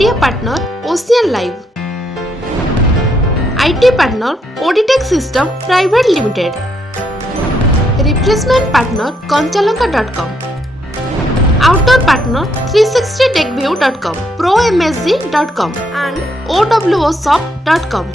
media partner Ocean Live, IT partner Oditech System Private Limited, refreshment partner Konchalanka.com, outdoor partner 360techview.com, promsg.com and owshop.com.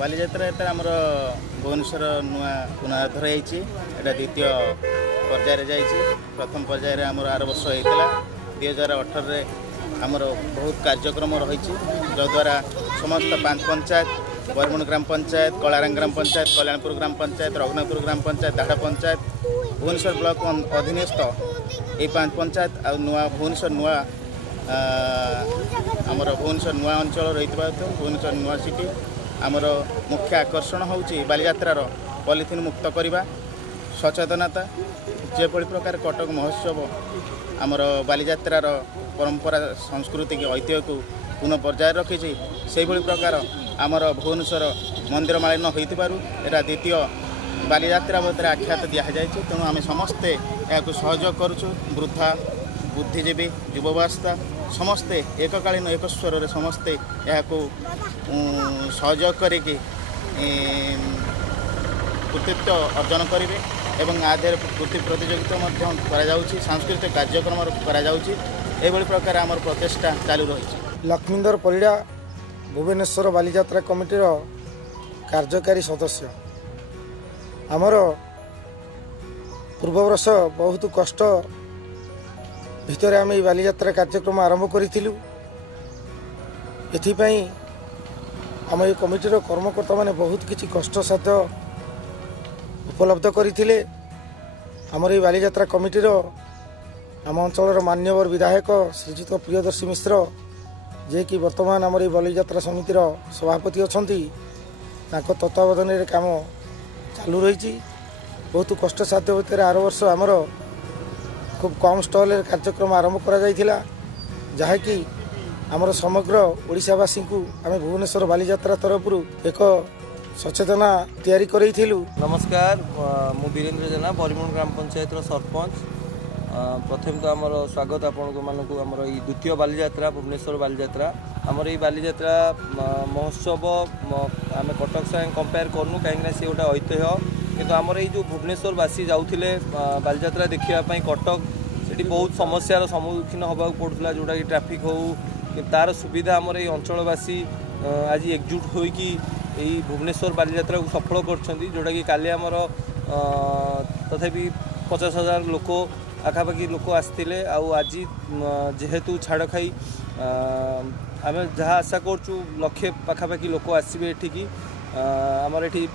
Balijatra एत आमर भुवनेश्वर नुआ पुनरुद्धार होती द्वितीय पर्यायर जा प्रथम पर्यायर आमर आर वर्ष होता 2018 आमर बहुत कार्यक्रम रही जद्वारा समस्त 5 पंचायत बरमुण ग्राम पंचायत कलारंग ग्राम पंचायत कल्याणपुर ग्राम पंचायत रघुनाथपुर ग्राम पंचायत दाढ़ा पंचायत भुवनेश्वर ब्लॉक अधीनस्थ ये 5 पंचायत आ नुआ भुवनेश्वर नुआ आमर भुवनेश्वर नुआ अंचल रही भुवनेश्वर नुआ सिटी आमर मुख्य आकर्षण होची बालीजात्रार पॉलिथिन मुक्त करवा सचेतनता जेपरि प्रकार कटक महोत्सव आमर बालीजात्रार परंपरा संस्कृति की ऐतिह्य को पुनः बजाय रखी से प्रकार आमर भुवनेश्वर मंदिर मालिन होता द्वितीय बालीजात्रा भितर आख्यात दि जाए तेणु आम समस्ते या सहयोग करुचु वृद्धा बुद्धिजीवी युवावस्था समस्ते एककालीन एक स्वर समस्ते या सहयोग करिकी कृतित्व अर्जन करेंगे एवं आधे कृति प्रतियोगिता सांस्कृतिक कार्यक्रम कर प्रकार आमर प्रचेषा चालू रही। लक्ष्मीधर परिड़ा भुवनेश्वर बालीजात्रा कमिटीर कार्यकारी सदस्य आमर पूर्व वर्ष बहुत कष्ट भितर आम बालीजात्रा कार्यक्रम आरंभ करूँ एथिपाई आम ये कमिटीर कर्मकर्ता मैंने बहुत किसी कष्ट साध्य उपलब्ध करते आमर ये बालीजात्रा कमिटीर आम अंचल मान्यवर विधायक श्रीजुत प्रियदर्शी मिश्र जे कि वर्तमान आमर ये बालीजात्रा समितिर सभापति अच्छा तत्वावधान में काम चालू रही बहुत कष्ट साध्य भितर आर वर्ष आमर खूब कम स्टल कार्यक्रम आरंभ करा जहाँकि आमर समग्र ओडिशावासी को आम भुवनेश्वर बालीजात्रा तरफ एक सचेतना तैयारी करैथिलु। नमस्कार मु वीरेंद्र जेना बरमुण ग्राम पंचायत सरपंच प्रथम तो आमर स्वागत आपण मानक आमर ये द्वितीय बालीजात्रा भुवनेश्वर बालीजात्रा आमर ये बालीजात्रा महोत्सव आम कटक संगे कंपेयर करूँ कहीं सी गोटे ऐतिह्य किंतु आमर ये जो भुवनेश्वरवासी जाऊे बालीजात्रा देखा कटक से बहुत समस्यार सम्मुखीन होगा पड़ूला जोटा कि ट्राफिक हो तार सुविधा आमर ये अंचलवासी आज एकजुट होइकी यही भुवनेश्वर बालीजात्रा को सफल कर जोटा कि काली आमर तथापि 50,000 लोक आखापाखि लोक आसते आज जेहेतु छाड़ खाई आम जहाँ आशा करूँ लक्षे पाखापाखि लोक आसवे एठिकी आमर ये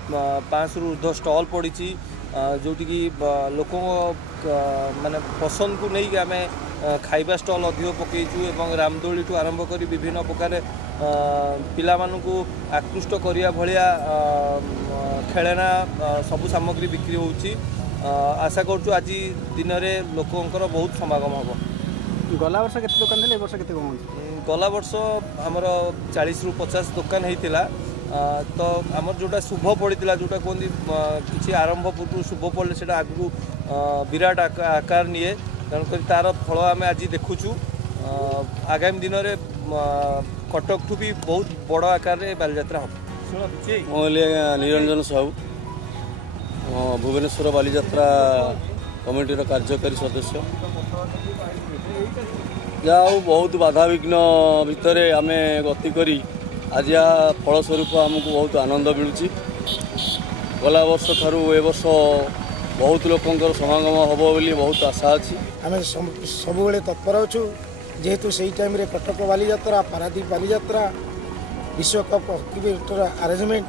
500 ରୁ ऊर्ध्व स्टल पड़ी जोटि कि लोक माने पसंद को नहीं आम खाइबा स्टल अधिक पकईचु एवं रामदोली ठू आरंभ कर विभिन्न प्रकार पिला मानू आकृष्ट करिया भलिया खेलना सबू सामग्री बिक्री होची आशा करूँ आज दिन में लोकंर बहुत समागम हम। गला वर्ष केते दुकान थे वर्ष केते कम गला वर्ष आमर 40 ରୁ 50 दुकान होता तो आमर जोटा शुभ पड़ा जोटा कहते किसी आरंभ पूर्व शुभ पड़े से आगू विराट आकार निए तेणुक तार फल आम आज देखुचु आगामी दिन में कटक ठू भी बहुत बड़ आकार बालीजात्रा हम। निरंजन साहू भुवनेश्वर बालीजात्रा कमिटीर कार्यकारी सदस्य जहाँ बहुत बाधाविघ्न भितर आम गति करी आज फलस्वरूप आमको बहुत आनंद मिलूँ गला वर्ष ठारू ए वर्ष बहुत लोकंर समागम हम बोली बहुत आशा अच्छी आम सब तत्पर अच्छु जेहेतु से टाइम रे कटक बालीजात्रा पारादीप बालीजात्रा विश्वकप हॉकी आरेंजमेंट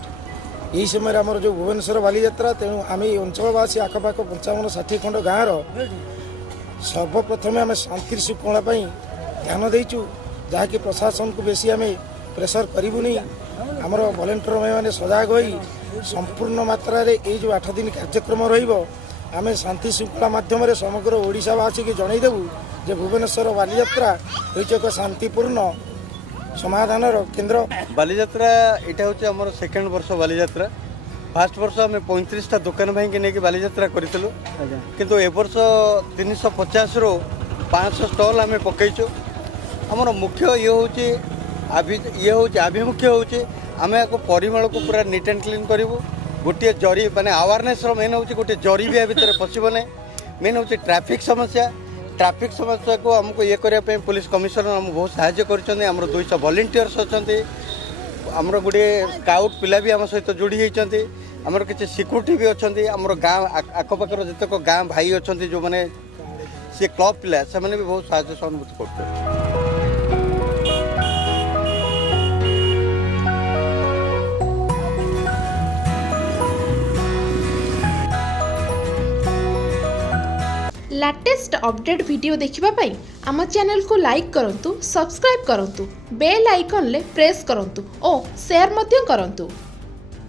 यही समय आमर जो भुवनेश्वर बालीजात्रा तेणु आम अंचलवासी आखपाख 55-60 खंड गाँव सर्वप्रथमे आम शांति श्रृंखला ध्यान देचु जहाँकि प्रशासन को बेसी आम प्रेसर करूँ ଆମର ଭଲେଣ୍ଟିୟର ଭାଇମାନେ ସଜାଗ ହୋଇ ସମ୍ପୂର୍ଣ୍ଣ ମାତ୍ରାରେ ଏଇ ଯେଉଁ 8 ଦିନ କାର୍ଯ୍ୟକ୍ରମ ରହିବ ଆମେ ଶାନ୍ତି ଶୃଙ୍ଖଳା ମାଧ୍ୟମରେ ସମଗ୍ର ଓଡ଼ିଶାବାସୀକି ଜଣାଇଦେବୁ ଯେ ଭୁବନେଶ୍ୱର ବାଲିଯାତ୍ରା ହେଉଛି ଏକ ଶାନ୍ତିପୂର୍ଣ୍ଣ ସମାଧାନର କେନ୍ଦ୍ର। ବାଲିଯାତ୍ରା ଏଇଟା ହେଉଛି ଆମର ସେକେଣ୍ଡ ବର୍ଷ ବାଲିଯାତ୍ରା। ଫାଷ୍ଟ ବର୍ଷ ଆମେ 35ଟା ଦୋକାନ ଭାଇକି ନେଇକି ବାଲିଯାତ୍ରା କରିଥିଲୁ, କିନ୍ତୁ ଏ ବର୍ଷ 350ରୁ 500 ଷ୍ଟଲ୍ ଆମେ ପକାଇଛୁ। ଆମର ମୁଖ୍ୟ ହେଉଛି ଆଭିମୁଖ୍ୟ ହେଉଛି ଆମେ ଏକ ପରିମଳକୁ ପୁରା ନିଟ୍ ଆଣ୍ଡ କ୍ଲିନ୍ କରିବୁ। ଗୋଟିଏ ଜରି ମାନେ ଆୱାରନେସ୍ର ମେନ୍ ହେଉଛି ଗୋଟିଏ ଜରି ବି ଆ ଭିତରେ ପଶିବ ନାହିଁ। ମେନ୍ ହେଉଛି ଟ୍ରାଫିକ୍ ସମସ୍ୟାକୁ ଆମକୁ ଇଏ କରିବା ପାଇଁ ପୁଲିସ୍ କମିଶନର ଆମକୁ ବହୁତ ସାହାଯ୍ୟ କରିଛନ୍ତି। ଆମର 200 ଭଲେଣ୍ଟିୟର୍ସ ଅଛନ୍ତି, ଆମର ଗୁଡ଼ିଏ ସ୍କାଉଟ୍ ପିଲା ବି ଆମ ସହିତ ଯୋଡ଼ି ହୋଇଛନ୍ତି, ଆମର କିଛି ସିକ୍ୟୁରିଟି ବି ଅଛନ୍ତି, ଆମର ଗାଁ ଆଖପାଖର ଯେତେକ ଗାଁ ଭାଇ ଅଛନ୍ତି ଯେଉଁମାନେ ସେ କ୍ଲବ୍ ପିଲା ସେମାନେ ବି ବହୁତ ସାହାଯ୍ୟ ସହାନୁଭୂତି କରୁଛନ୍ତି। ଲାଟେଷ୍ଟ ଅପଡେଟ୍ ଭିଡ଼ିଓ ଦେଖିବା ପାଇଁ ଆମ ଚ୍ୟାନେଲକୁ ଲାଇକ୍ କରନ୍ତୁ, ସବସ୍କ୍ରାଇବ୍ କରନ୍ତୁ, ବେଲ୍ ଆଇକନ୍ରେ ପ୍ରେସ୍ କରନ୍ତୁ ଓ ସେୟାର ମଧ୍ୟ କରନ୍ତୁ।